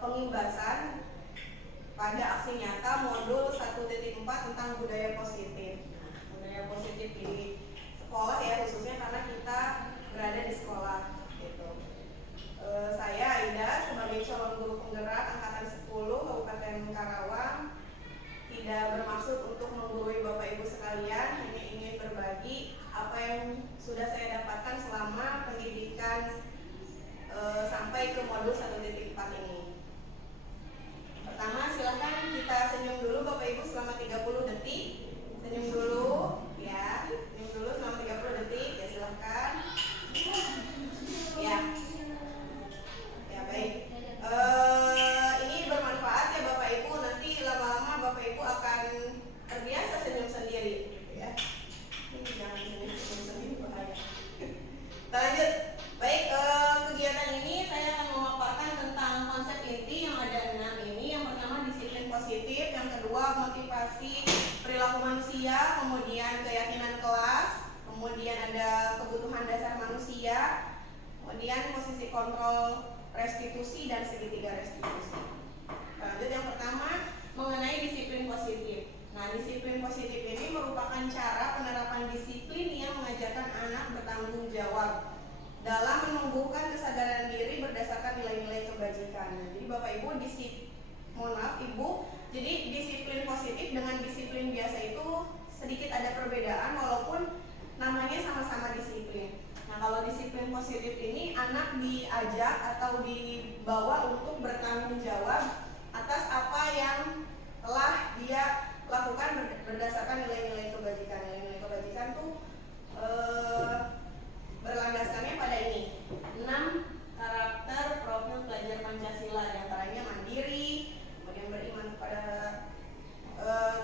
pengimbasan pada aksi nyata modul 1.4 tentang budaya positif. Nah, budaya positif di sekolah ya, khususnya karena kita berada di sekolah gitu. Saya Aida sebagai calon guru penggerak angkatan 10 Kabupaten Karawang tidak bermaksud untuk menggurui Bapak Ibu sekalian, hanya ingin berbagi apa yang sudah saya dapatkan selama pendidikan sampai ke modul 1.4 ini. Pertama, silahkan kita senyum dulu Bapak Ibu selama 30 detik. Senyum dulu ya, senyum dulu selama 30 detik ya, silahkan. Ya. Ya, baik. Ini bermanfaat ya Bapak Ibu, nanti lama-lama Bapak Ibu akan terbiasa senyum sendiri gitu ya. Ini jangan senyum sendiri, bahaya. Kita lanjut. Baik, kegiatan ini saya akan memaparkan tentang konsep inti yang ada 6 ini. Yang pertama disiplin positif, yang kedua motivasi perilaku manusia, kemudian keyakinan kelas, kemudian ada kebutuhan dasar manusia, kemudian posisi kontrol restitusi dan segitiga restitusi. Lanjut, yang pertama mengenai disiplin positif. Nah, disiplin positif ini merupakan cara penerapan disiplin yang mengajarkan anak bertanggung jawab dalam menumbuhkan kesadaran diri berdasarkan nilai-nilai kebajikan. Nah, jadi Bapak Ibu jadi disiplin positif dengan disiplin biasa itu sedikit ada perbedaan walaupun namanya sama-sama disiplin. Nah, kalau disiplin positif ini anak diajak atau dibawa untuk bertanggung jawab atas apa yang telah dia lakukan berdasarkan nilai-nilai kebajikan. Nilai-nilai kebajikan tuh berlandaskannya pada ini 6 karakter profil pelajar Pancasila, diantaranya mandiri, kemudian beriman kepada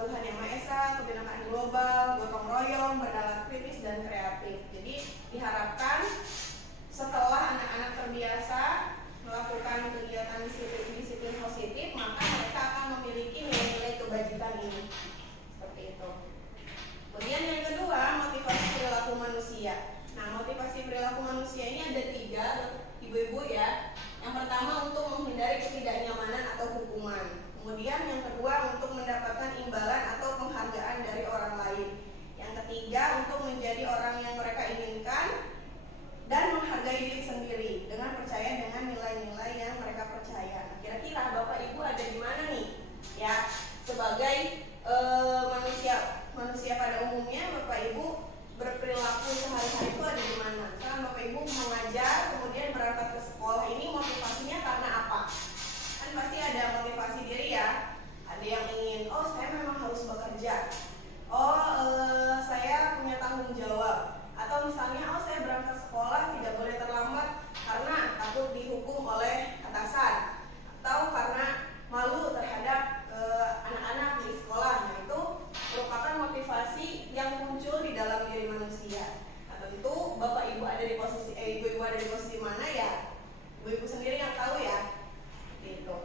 Tuhan Yang Maha Esa, kebinekaan global, gotong royong, bernalar kritis dan kreatif. Jadi diharapkan setelah anak-anak terbiasa melakukan kegiatan disiplin positif, maka mereka akan memiliki nilai-nilai kebajikan ini. Seperti itu. Kemudian yang kedua, motivasi perilaku manusia. Nah, motivasi perilaku manusia ini ada 3, ibu-ibu ya. Yang pertama untuk menghindari ketidaknyamanan atau hukuman. Kemudian yang kedua untuk mendapatkan imbalan atau penghargaan dari orang lain. Yang ketiga untuk menjadi orang yang mereka inginkan dan menghargai diri sendiri dengan percaya dengan nilai-nilai yang mereka percaya. Nah, kira-kira Bapak Ibu ada di mana nih? Ya, sebagai manusia pada umumnya Bapak Ibu berperilaku sehari-hari itu ada di mana? Misalkan Bapak Ibu mengajar, kemudian berangkat ke sekolah, ini motivasinya karena apa? Kan pasti ada motivasi diri ya. Ada yang ingin, oh saya memang harus bekerja. Saya punya tanggung jawab. Atau misalnya, oh saya berangkat sekolah tidak boleh terlambat karena takut dihukum oleh atasan. Atau karena malu terhadap anak-anak di sekolah. Nah, itu merupakan motivasi yang muncul di dalam diri manusia. Nah, tentu Bapak Ibu ada di posisi ibu-ibu ada di posisi mana ya? Ibu-ibu sendiri yang tahu ya. Gitu.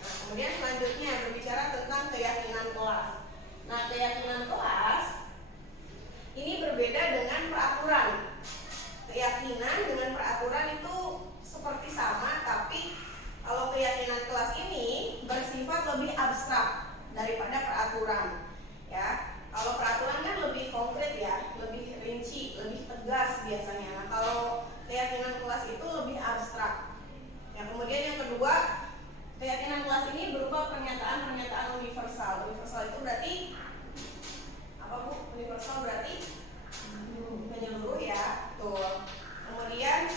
Nah, kemudian selanjutnya berbicara tentang keyakinan kelas. Nah, keyakinan kelas ini berbeda dengan peraturan. Keyakinan dengan peraturan itu seperti sama, tapi kalau keyakinan kelas ini bersifat lebih abstrak daripada peraturan. Ya, kalau peraturan kan lebih konkret ya, lebih rinci, lebih tegas biasanya. Nah, kalau keyakinan kelas itu lebih abstrak. Ya, kemudian yang kedua, keyakinan kelas ini berupa pernyataan-pernyataan universal. Universal itu berarti apa Bu? Universal berarti menyeluruh ya. Tuh. Kemudian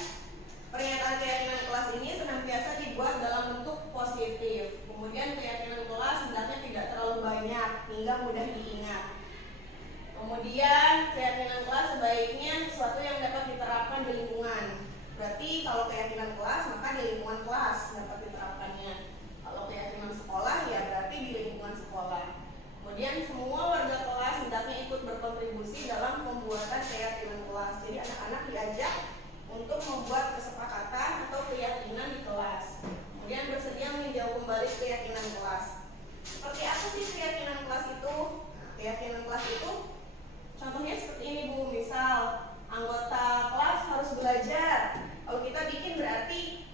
pernyataan keyakinan kelas ini senantiasa dibuat dalam bentuk positif. Kemudian keyakinan kelas hendaknya tidak terlalu banyak hingga mudah diingat. Kemudian keyakinan kelas sebaiknya sesuatu yang dapat diterapkan di lingkungan. Berarti kalau keyakinan kelas maka di lingkungan kelas dapat diterapkannya. Kalau keyakinan sekolah ya berarti di lingkungan sekolah. Kemudian semua warga kelas hendaknya ikut berkontribusi dalam pembuatan keyakinan kelas. Jadi anak-anak diajak untuk membuat kesepakatan atau keyakinan di kelas. Kemudian bersedia meninjau kembali keyakinan kelas. Seperti apa sih keyakinan kelas itu? Nah, keyakinan kelas itu contohnya seperti ini Bu. Misal anggota kelas harus belajar. Kalau kita bikin berarti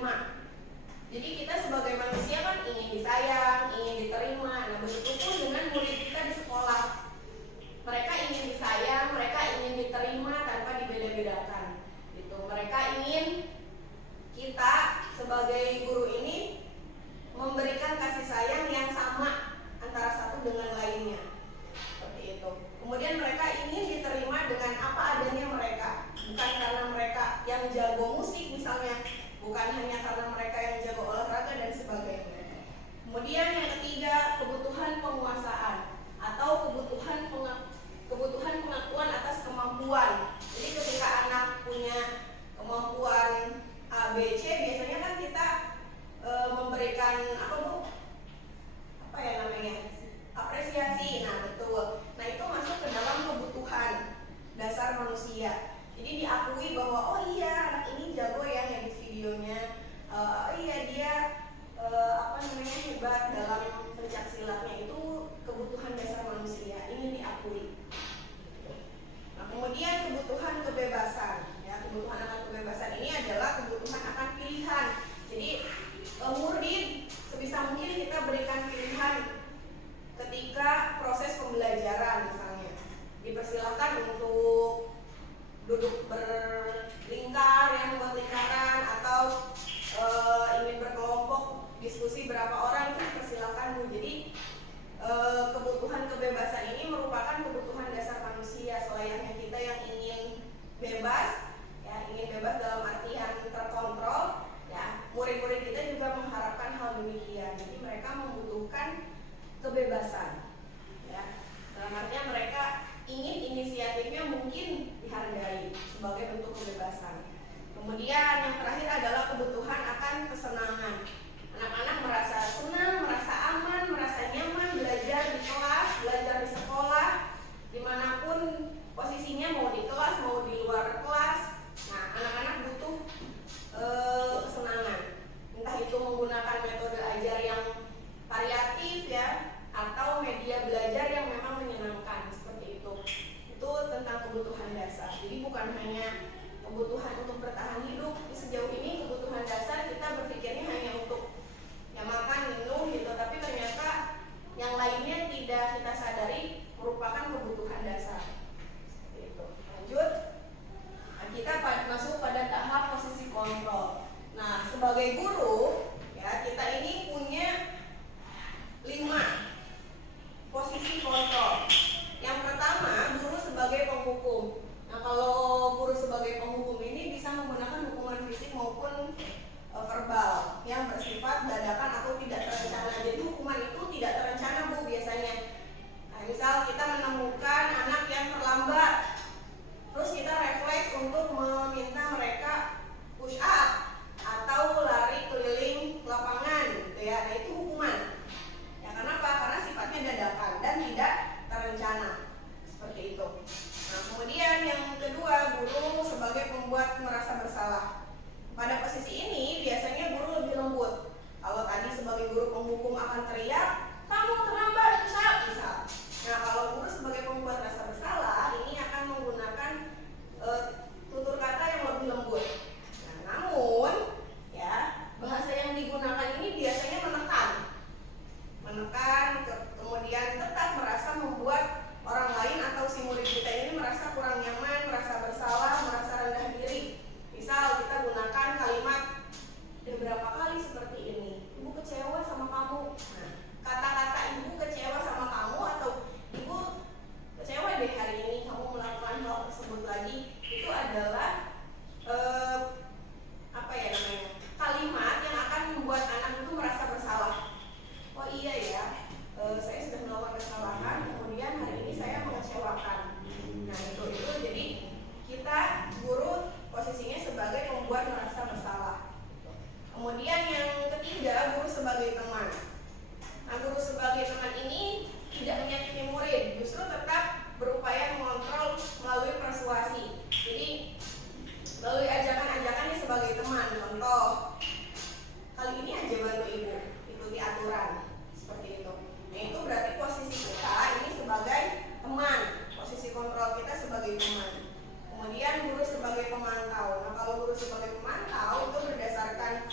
diterima. Jadi kita sebagai manusia kan ingin disayang, ingin diterima. Nah, begitupun dengan murid kita di sekolah. Mereka ingin disayang, mereka ingin diterima tanpa dibeda-bedakan. Gitu. Mereka ingin kita sebagai guru ini memberikan kasih sayang yang sama antara satu dengan lainnya. Seperti itu. Kemudian mereka ingin diterima dengan apa adanya mereka, bukan karena mereka yang jago musik misalnya, bukan hanya karena mereka yang jago olahraga dan sebagainya. Kemudian yang ketiga, kebutuhan penguasaan atau kebutuhan pengakuan atas kemampuan. Jadi ketika anak punya kemampuan A, B, C, biasanya kan kita memberikan apresiasi. Nah, betul. Nah, itu masuk ke dalam kebutuhan dasar manusia. Jadi diakui bahwa oh iya anak ini jago ya ngedit videonya, oh iya dia hebat dalam pencak silatnya. Itu kebutuhan dasar manusia, ingin diakui. Nah, kemudian kebutuhan kebebasan. Ya, kebutuhan akan kebebasan ini adalah kebutuhan akan pilihan. Jadi murid sebisa mungkin kita berikan pilihan ketika proses pembelajaran, misalnya dipersilakan untuk duduk berlingkar, yang membuat lingkaran, atau ingin berkelompok diskusi berapa orang, itu dipersilakan. Jadi kebutuhan kebebasan ini merupakan kebutuhan dasar manusia, selayaknya kita yang ingin bebas, ya, ingin bebas dalam artian terkontrol. Ya, murid-murid kita juga mengharapkan hal demikian. Jadi mereka membutuhkan kebebasan, ya, dalam artian mereka ingin inisiatifnya mungkin dihargai sebagai bentuk kebebasan. Kemudian yang terakhir adalah kebutuhan akan kesenangan. Anak-anak merasa senang, merasa aman, merasa nyaman belajar di kelas, belajar di sekolah, dimanapun posisinya, mau di kelas mau di luar kelas. Nah, anak-anak butuh kesenangan, entah itu menggunakan metode ajar yang variatif, ya, atau media belajar yang memang menyenangkan, seperti itu. Itu tentang kebutuhan dasar. Jadi bukan hanya kebutuhan untuk bertahan hidup. Sejauh ini kebutuhan dasar kita berpikirnya hanya untuk ya makan, minum gitu, tapi ternyata yang lainnya tidak kita sadari merupakan kebutuhan dasar. Seperti itu. Lanjut. Nah, kita masuk pada tahap posisi kontrol. Nah, sebagai guru, ya, kita ini punya 5 posisi kontrol. Yang pertama, guru sebagai penghukum. Nah, kalau guru sebagai penghukum ini bisa menggunakan hukuman fisik maupun verbal yang bersifat dadakan atau tidak terencana. Jadi hukuman itu tidak terencana, Bu, biasanya. Nah, misal kita menemukan anak yang terlambat, terus kita refleks untuk meminta mereka push up atau lari keliling lapangan, gitu ya. Nah, itu hukuman. Ya, kenapa? Karena sifatnya dadakan dan tidak terencana. Seperti itu. Nah, kemudian yang kedua, guru sebagai pembuat merasa bersalah. Pada posisi ini biasanya guru lebih lembut. Kalau tadi sebagai guru penghukum akan teriak, kamu terlambat, misal. Nah, kalau guru sebagai pembuat rasa bersalah ini akan menggunakan tutur kata yang lebih lembut. Nah, namun ya, bahasa yang digunakan ini biasanya menekan, kemudian tetap merasa membuat orang lain atau si murid kita ini merasa kurang nyaman, merasa bersalah, merasa rendah diri. Misal kita gunakan kalimat, udah berapa kali seperti ini, ibu kecewa sama kamu. Nah, kata-kata ibu kecewa sama kamu atau ibu kecewa deh hari ini kamu melakukan hal tersebut lagi, itu adalah kalimat yang akan membuat anak itu merasa bersalah. Oh iya ya, saya sudah melakukan kesalahan, kemudian hari ini saya mengecewakan. Nah, itu jadi kita guru posisinya sebagai pembuat merasa bersalah. Kemudian yang ketiga, guru sebagai teman. Nah, guru sebagai teman ini tidak menyakiti murid, justru tetap berupaya mengontrol melalui persuasi. Jadi melalui ajakan-ajakannya sebagai teman. Contoh, kali ini aja bantu ibu, ikuti aturan, seperti itu. Nah, itu berarti posisi kita ini sebagai teman, posisi kontrol kita sebagai teman. Kemudian guru sebagai pemantau. Nah, kalau guru sebagai pemantau itu berdasarkan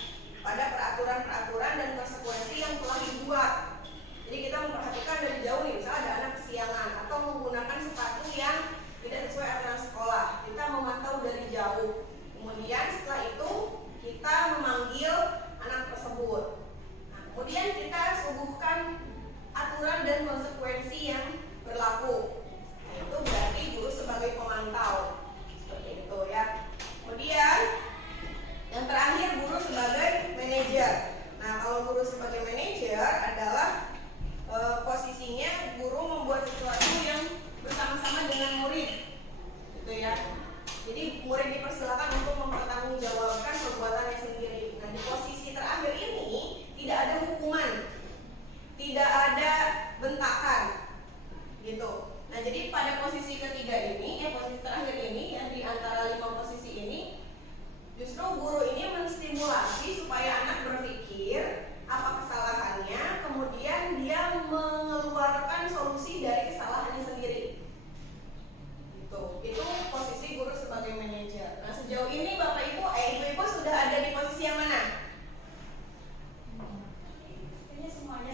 yang mana?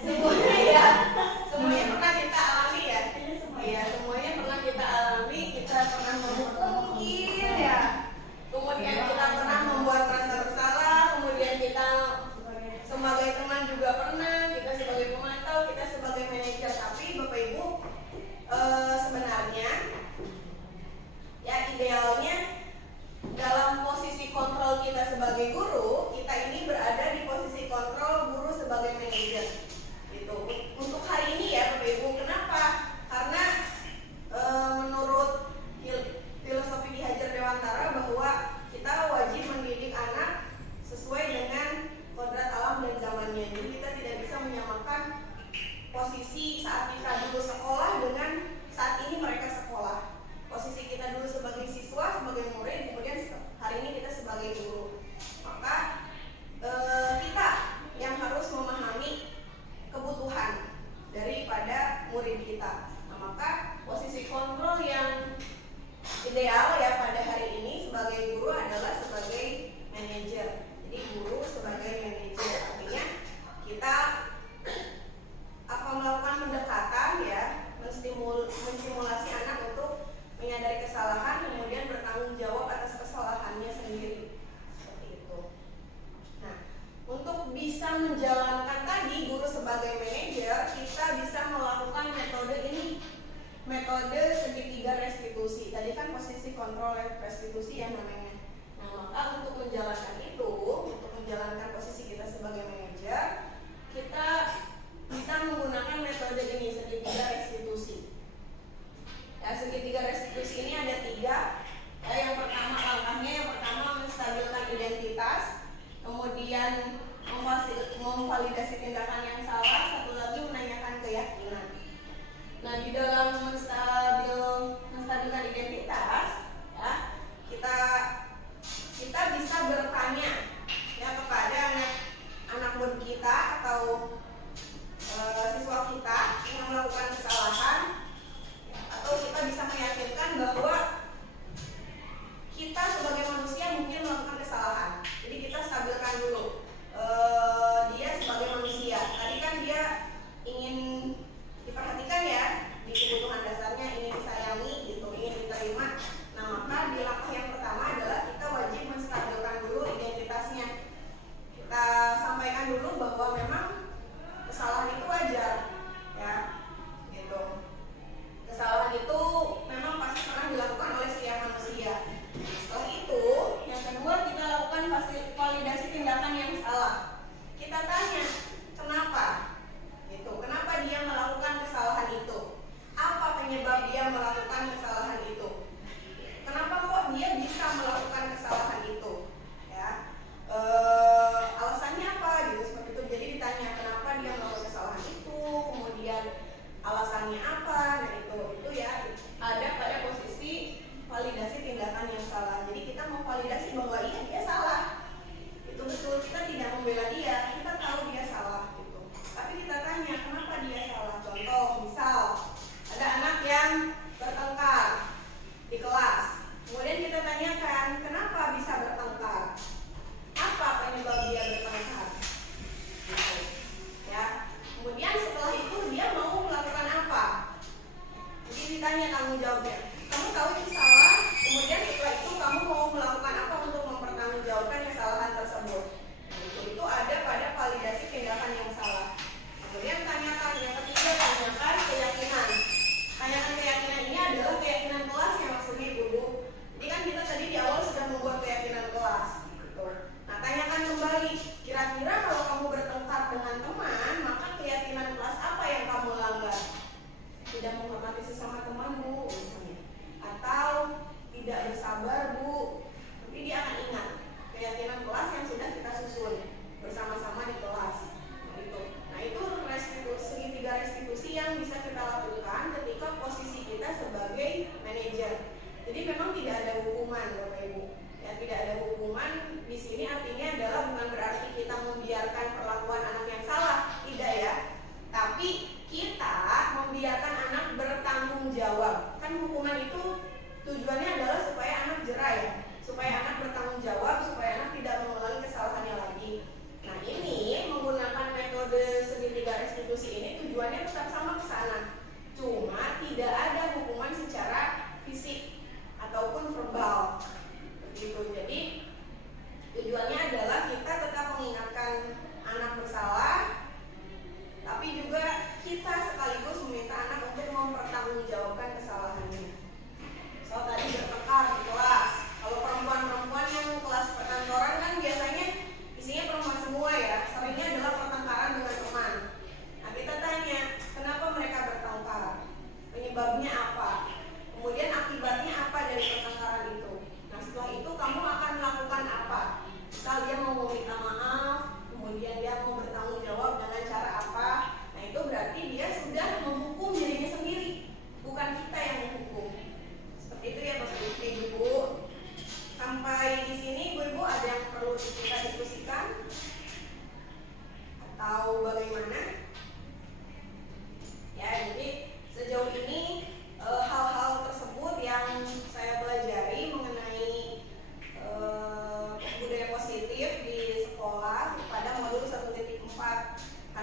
Semuanya Ya, semuanya pernah kita alami ya. Iya, semuanya pernah kita alami. Kita pernah menghukum mungkin ya. Kemudian kita pernah membuat rasa bersalah. Kemudian kita sebagai teman juga pernah. Kita sebagai pemantau, kita sebagai manajer. Tapi Bapak Ibu, sebenarnya ya idealnya dalam posisi kontrol kita sebagai guru, kita ini berada di posisi kontrol guru sebagai manajer. Gitu. Untuk hari ini ya Bapak Ibu, kenapa? Karena menurut filosofi Ki Hajar Dewantara bahwa kita wajib mendidik anak sesuai dengan kodrat alam dan zamannya. Jadi kita tidak bisa menyamakan posisi saat kita dulu sekolah dengan saat ini mereka sekolah. Posisi kita dulu sebagai siswa, sebagai murid, kemudian hari ini kita sebagai guru. Maka kita yang harus memahami kebutuhan daripada murid kita. Nah, maka posisi kontrol yang ideal ya pada hari ini sebagai guru adalah sebagai manajer. Jadi guru sebagai manajer artinya kita melakukan pendekatan ya, menstimulasi anak untuk menyadari kesalahan, kemudian bertanggung jawab atas kesalahannya sendiri. Seperti itu. Nah, untuk bisa menjalankan tadi guru sebagai manajer, kita bisa melakukan metode ini. Metode segitiga restitusi. Tadi kan posisi kontrol restitusi yang namanya. Nah, maka untuk menjalankan itu, untuk menjalankan posisi kita sebagai manajer, kita bisa menggunakan metode ini, segitiga restitusi. Ya, segitiga restitusi ini ada 3. Ya, yang pertama langkahnya, yang pertama menstabilkan identitas, kemudian memvalidasi tindakan yang salah, satu lagi menanyakan keyakinan. Nah, di dalam menstabilkan identitas, ya, kita bisa bertanya ya kepada anak murid kita atau siswa kita yang melakukan kesalahan, atau kita bisa meyakinkan bahwa kita sebagai manusia mungkin melakukan kesalahan. Jadi kita stabilkan dulu dia sebagai manusia. Tadi kan dia ingin diperhatikan ya, di kebutuhan dasarnya ingin disayangi gitu, ingin diterima. Nah, maka di langkah yang pertama adalah kita wajib menstabilkan dulu identitasnya. Kita sampaikan dulu bahwa memang kesalahan itu wajar ya, gitu. Kesalahan itu memang pasti pernah dilakukan oleh setiap manusia. Setelah itu, yang kedua kita lakukan validasi tindakan yang salah. Kita tanya, kenapa? Gitu. Kenapa dia melakukan kesalahan itu? Apa penyebab dia melakukan kesalahan itu? Kenapa kok dia bisa melakukan kesalahan itu? Ya, alasannya apa? Gitu seperti itu. Jadi ditanya kenapa dia melakukan kesalahan itu, kemudian alasannya apa? Nah itu ya ada pada posisi validasi tindakan yang salah. Jadi kita memvalidasi bahwa iya dia salah. Itu betul, kita tidak membela dia, kita tahu dia salah.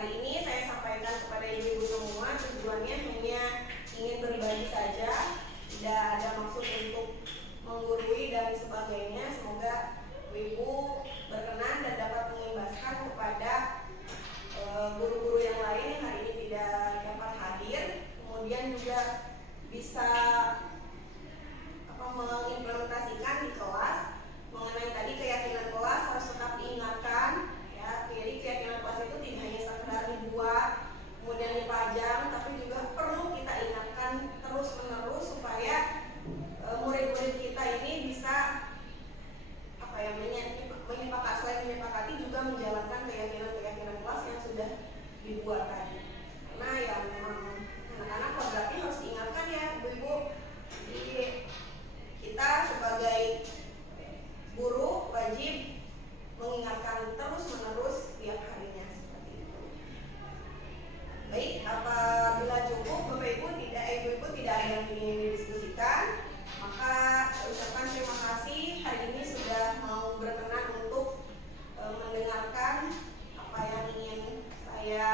hari ini saya sampaikan kepada ibu-ibu semua, tujuannya hanya ingin berbagi saja, tidak ada maksud untuk menggurui dan sebagainya. Semoga ibu berkenan dan dapat mengimbaskan kepada guru-guru yang lain yang hari ini tidak dapat hadir, kemudian juga bisa mengimplementasikan di kelas mengenai tadi keyakinan kelas harus tetap diingatkan ya. Jadi keyakinan kelas itu tidak hanya sekedar dibuat kemudian dipajang, tapi juga perlu kita ingatkan terus menerus supaya murid-murid kita ini bisa menyepakati juga menjalankan keyakinan kelas yang sudah dibuat tadi. Karena ya memang anak-anak kodratnya harus diingatkan ya ibu-ibu. Jadi kita sebagai guru wajib mengingatkan terus menerus tiap harinya seperti itu. Baik, apabila cukup Bapak Ibu ibu-ibu tidak ada yang ingin didiskusikan, maka saya ucapkan terima kasih hari ini sudah mau berkenan untuk mendengarkan apa yang ingin saya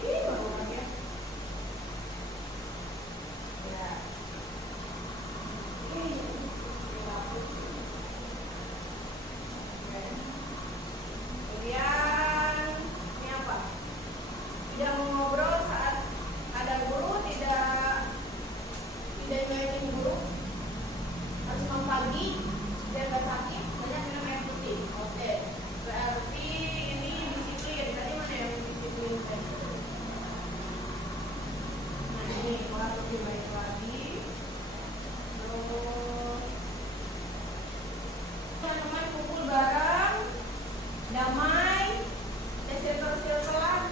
Ini banget ya. Ya. Ini perilaku. Oke. Kemudian ini apa? Tidak mengobrol saat ada guru, tidak nyuekin guru, harus bangun pagi, biar nggak sakit, banyak minum air putih. Oke, berarti ini disiplin. Tadi mana yang disiplin? Nah ini kelas lebih baik lagi. Terus teman-teman kumpul bareng, damai, circle-circlean.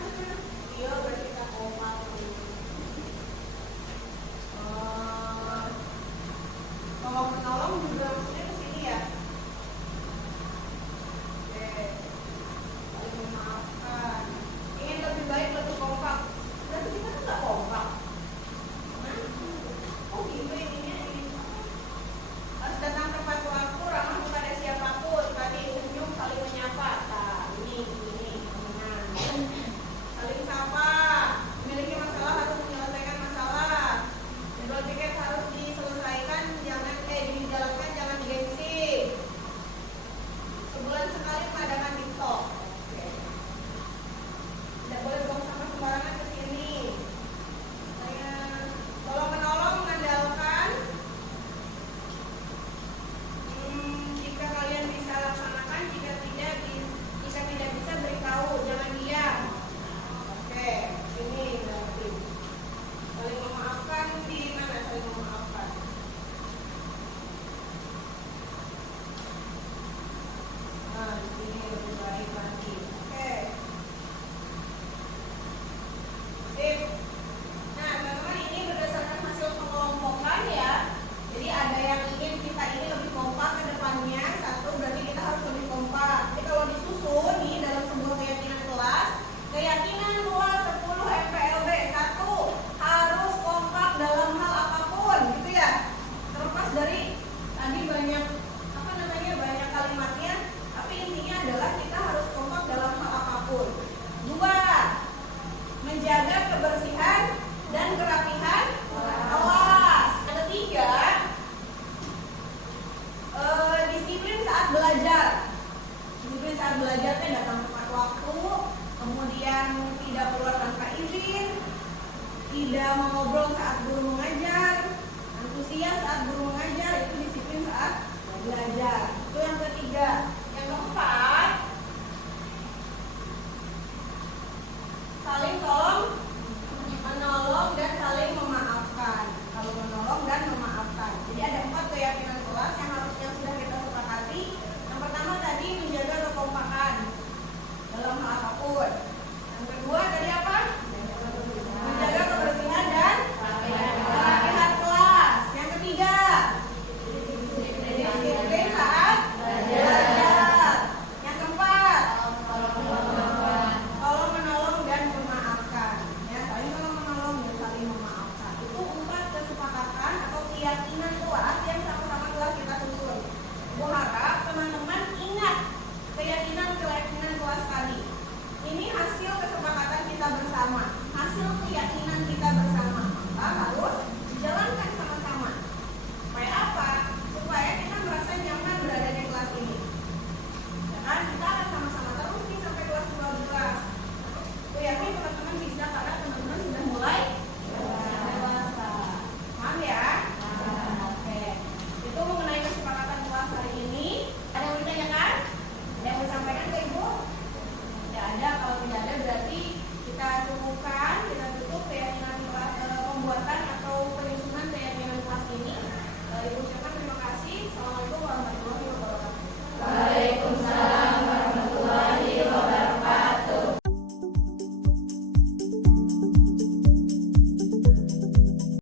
Iya, berarti kita kompak. Tolong menolong juga maksudnya ke sini ya. Oke. Saling memaafkan. Ingin lebih baik, lebih kompak. Berarti kita kan nggak kompak. Nah, oh gitu ininya ini. Harus datang tepat waktu, ramah kepada siapapun. Tadi senyum, saling menyapa. Nah, ini teman. Saling sapa. Memiliki masalah harus menyelesaikan masalah. Jadwal piket harus diselesaikan, dijalankan, jangan gengsi. Sebulan sekali mengadakan TikTok. Oke. Tidak boleh buang sampah sembarangan ke sini. Tolong menolong, mengandalkan. Jika kalian bisa laksanakan, jika tidak bisa beritahu, jangan diam. Oke, ini berarti saling memaafkan. Di mana saling memaafkan? Nah, di sini lebih baik lagi. Oke. Sip. Nah, teman-teman, ini berdasarkan hasil pengelompokan ya. Jadi ada yang ingin kita ini lebih kompak ke depannya. Satu, berarti kita harus lebih kompak. Jadi kalau disusun nih dalam sebuah keyakinan kelas, keyakinan kelas 10 MPLB. Satu, harus kompak dalam hal apapun, gitu ya. Terlepas dari tadi banyak banyak kalimatnya, tapi intinya adalah kita harus kompak dalam hal apapun. Dua, menjaga kebersihan dan kerapihan kelas. Ada tiga, disiplin saat belajar. Disiplin saat belajar kan datang tepat waktu, kemudian tidak keluar tanpa izin, tidak mengobrol saat guru mengajar, antusias saat guru mengajar, itu disiplin saat belajar.